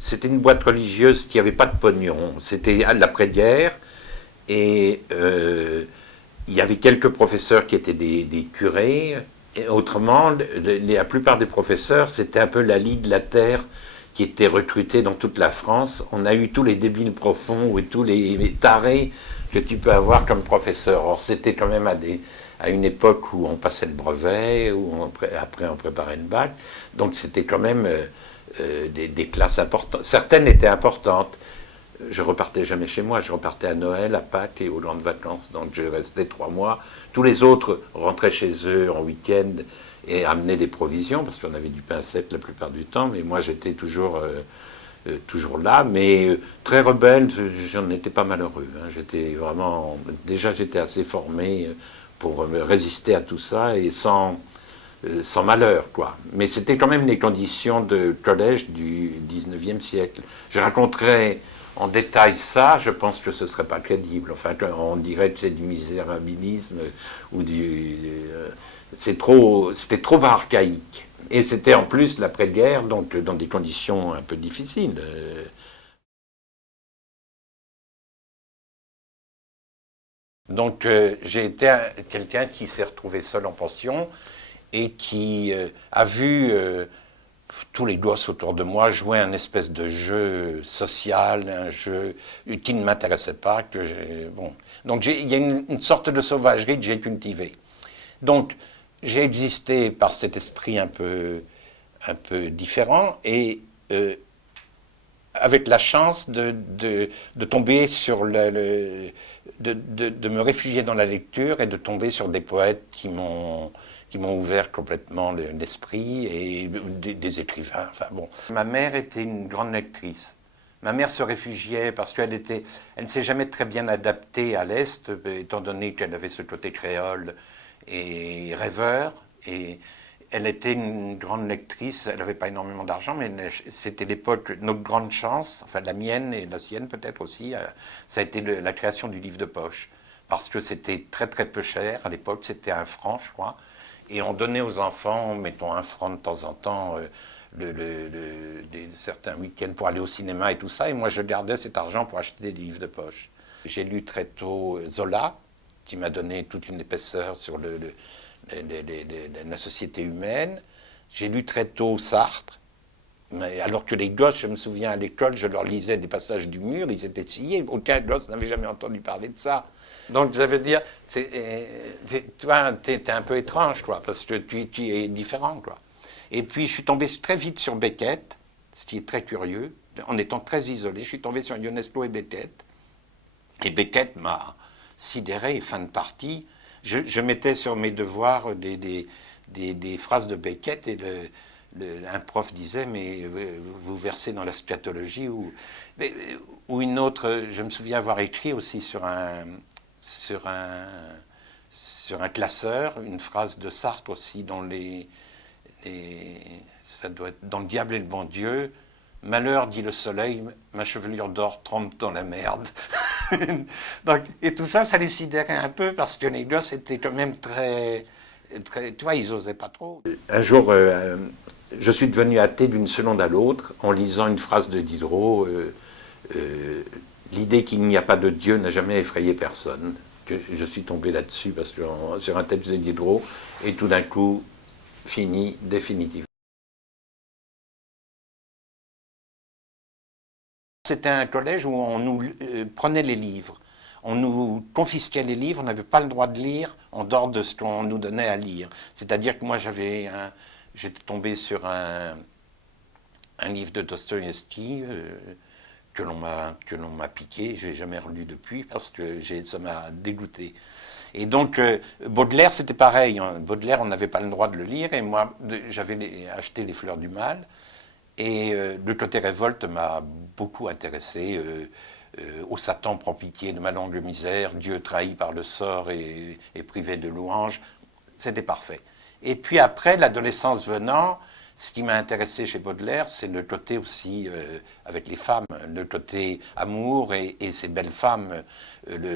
C'était une boîte religieuse qui n'avait pas de pognon. C'était à l'après-guerre et il y avait quelques professeurs qui étaient des curés. Et autrement, la plupart des professeurs, c'était un peu la Ligue de la Terre qui était recrutée dans toute la France. On a eu tous les débiles profonds et tous les tarés que tu peux avoir comme professeur. Or, c'était quand même à une époque où on passait le brevet, après on préparait le bac. Donc c'était quand même des classes importantes. Certaines étaient importantes. Je repartais jamais chez moi, je repartais à Noël, à Pâques et aux grandes vacances. Donc je restais 3 mois. Tous les autres rentraient chez eux en week-end et amenaient des provisions, parce qu'on avait du pain sec la plupart du temps, mais moi j'étais toujours là, mais très rebelle, j'en étais pas malheureux. Hein. J'étais vraiment... Déjà j'étais assez formé pour résister à tout ça et sans malheur, quoi. Mais c'était quand même les conditions de collège du 19e siècle. Je raconterai en détail ça, je pense que ce ne serait pas crédible. Enfin, on dirait que c'est du misérabilisme ou c'était trop archaïque. Et c'était en plus l'après-guerre, donc dans des conditions un peu difficiles. Donc j'ai été quelqu'un qui s'est retrouvé seul en pension et qui a vu tous les gosses autour de moi jouer un espèce de jeu social, un jeu qui ne m'intéressait pas. Bon. Donc il y a une sorte de sauvagerie que j'ai cultivée. Donc j'ai existé par cet esprit un peu différent et avec la chance de tomber sur de me réfugier dans la lecture et de tomber sur des poètes qui m'ont ouvert complètement l'esprit et des écrivains. Enfin bon. Ma mère était une grande lectrice. Ma mère se réfugiait parce elle ne s'est jamais très bien adaptée à l'Est, étant donné qu'elle avait ce côté créole et rêveur. Et elle était une grande lectrice, elle n'avait pas énormément d'argent, mais c'était l'époque, notre grande chance, enfin la mienne et la sienne peut-être aussi, ça a été la création du livre de poche. Parce que c'était très très peu cher, à l'époque c'était 1 franc je crois, et on donnait aux enfants, mettons 1 franc de temps en temps, certains week-ends pour aller au cinéma et tout ça, et moi je gardais cet argent pour acheter des livres de poche. J'ai lu très tôt Zola, qui m'a donné toute une épaisseur sur la société humaine. J'ai lu très tôt Sartre, mais alors que les gosses, je me souviens à l'école, je leur lisais des passages du Mur, ils étaient sciés, aucun gosse n'avait jamais entendu parler de ça. Donc ça veut dire, toi, t'es un peu étrange, quoi, parce que tu es différent, quoi. Et puis je suis tombé très vite sur Beckett, ce qui est très curieux, en étant très isolé, je suis tombé sur Ionesco et Beckett, et Beckett m'a sidéré, fin de partie. Je mettais sur mes devoirs des phrases de Beckett et un prof disait, mais vous versez dans la scatologie ou une autre, je me souviens avoir écrit aussi sur un classeur, une phrase de Sartre aussi, ça doit être dans Le diable et le bon Dieu. Malheur, dit le soleil, ma chevelure d'or trempe dans la merde. Donc, et tout ça, ça les sidérait un peu parce que les gosses étaient quand même très, tu vois, ils osaient pas trop. Un jour, je suis devenu athée d'une seconde à l'autre en lisant une phrase de Diderot. L'idée qu'il n'y a pas de Dieu n'a jamais effrayé personne. Je suis tombé là-dessus parce que sur un texte de Diderot, et tout d'un coup, fini définitivement. C'était un collège où on nous prenait les livres. On nous confisquait les livres, on n'avait pas le droit de lire en dehors de ce qu'on nous donnait à lire. C'est-à-dire que moi, j'étais tombé sur un livre de Dostoïevski que l'on m'a piqué. Je n'ai jamais relu depuis parce que ça m'a dégoûté. Et donc, Baudelaire, c'était pareil. Hein. Baudelaire, on n'avait pas le droit de le lire. Et moi, j'avais acheté Les Fleurs du Mal. Et le côté révolte m'a beaucoup intéressé. Au Satan prend pitié de ma longue misère, Dieu trahi par le sort et privé de louanges. C'était parfait. Et puis après, l'adolescence venant, ce qui m'a intéressé chez Baudelaire, c'est le côté aussi, avec les femmes, le côté amour et ces belles femmes,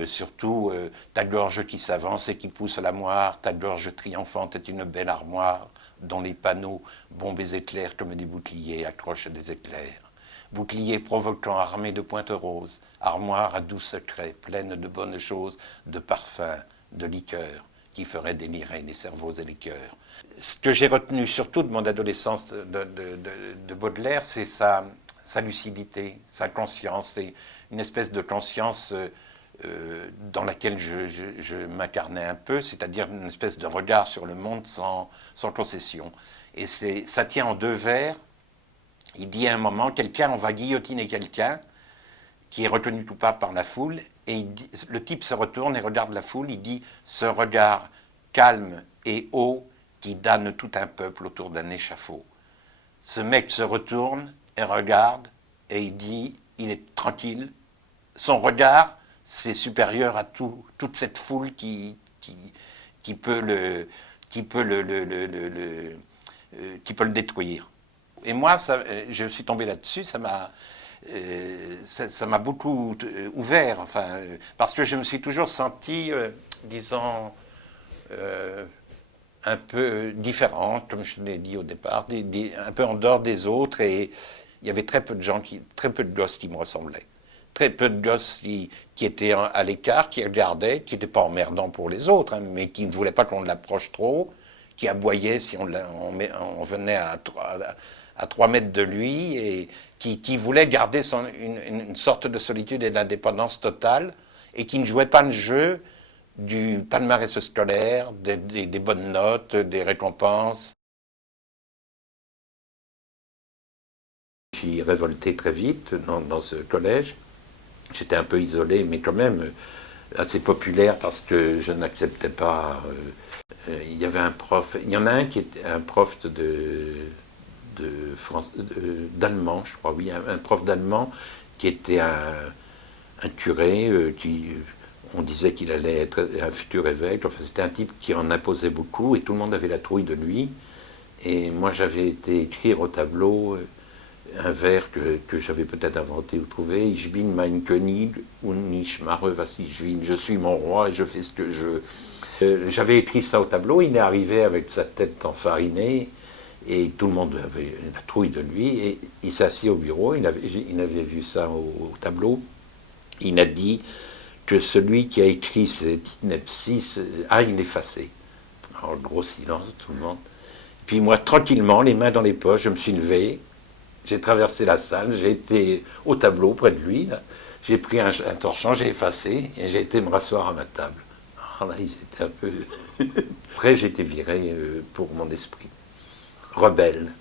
surtout ta gorge qui s'avance et qui pousse la moire, ta gorge triomphante est une belle armoire, dont les panneaux, bombes éclairs comme des boucliers, accrochent des éclairs. bouclier provoquant armé de pointe rose, armoire à doux secrets, pleine de bonnes choses, de parfums, de liqueurs, qui feraient délirer les cerveaux et les cœurs. Ce que j'ai retenu surtout de mon adolescence de Baudelaire, c'est sa lucidité, sa conscience, c'est une espèce de conscience dans laquelle je m'incarnais un peu, c'est-à-dire une espèce de regard sur le monde sans concession. Et ça tient en deux vers. Il dit à un moment, on va guillotiner quelqu'un qui est retenu coupable par la foule, et le type se retourne et regarde la foule, il dit « ce regard calme et haut qui damne tout un peuple autour d'un échafaud ». Ce mec se retourne et regarde, et il dit « il est tranquille ». Son regard, c'est supérieur à toute cette foule qui peut le détruire. Et moi, je suis tombé là-dessus, ça m'a beaucoup ouvert, enfin, parce que je me suis toujours senti, disons, un peu différent, comme je l'ai dit au départ, un peu en dehors des autres, et il y avait très peu de gosses qui me ressemblaient. Très peu de gosses qui étaient à l'écart, qui regardaient, qui n'étaient pas emmerdants pour les autres, hein, mais qui ne voulaient pas qu'on l'approche trop, qui aboyaient si on venait à 3 mètres de lui, et qui voulait garder une sorte de solitude et d'indépendance totale, et qui ne jouait pas le jeu du palmarès scolaire, des bonnes notes, des récompenses. Je suis révolté très vite dans ce collège. J'étais un peu isolé, mais quand même assez populaire parce que je n'acceptais pas. Il y avait un prof, il y en a un qui était un prof d'allemand, je crois, oui, un prof d'allemand qui était un curé, on disait qu'il allait être un futur évêque. Enfin, c'était un type qui en imposait beaucoup et tout le monde avait la trouille de lui. Et moi, j'avais été écrire au tableau un vers que j'avais peut-être inventé ou trouvé. Ich bin mein König und ich mache was ich will. Je suis mon roi et je fais ce que je veux. J'avais écrit ça au tableau. Il est arrivé avec sa tête enfarinée et tout le monde avait la trouille de lui. Et il s'est assis au bureau. Il avait vu ça au tableau. Il a dit que celui qui a écrit cette ineptie aille l'effacer. Alors, gros silence, tout le monde. Puis moi, tranquillement, les mains dans les poches, je me suis levé. J'ai traversé la salle, j'ai été au tableau près de lui, j'ai pris un torchon, j'ai effacé et j'ai été me rasseoir à ma table. Alors là, ils étaient un peu... Après, j'ai été viré pour mon esprit. Rebelle.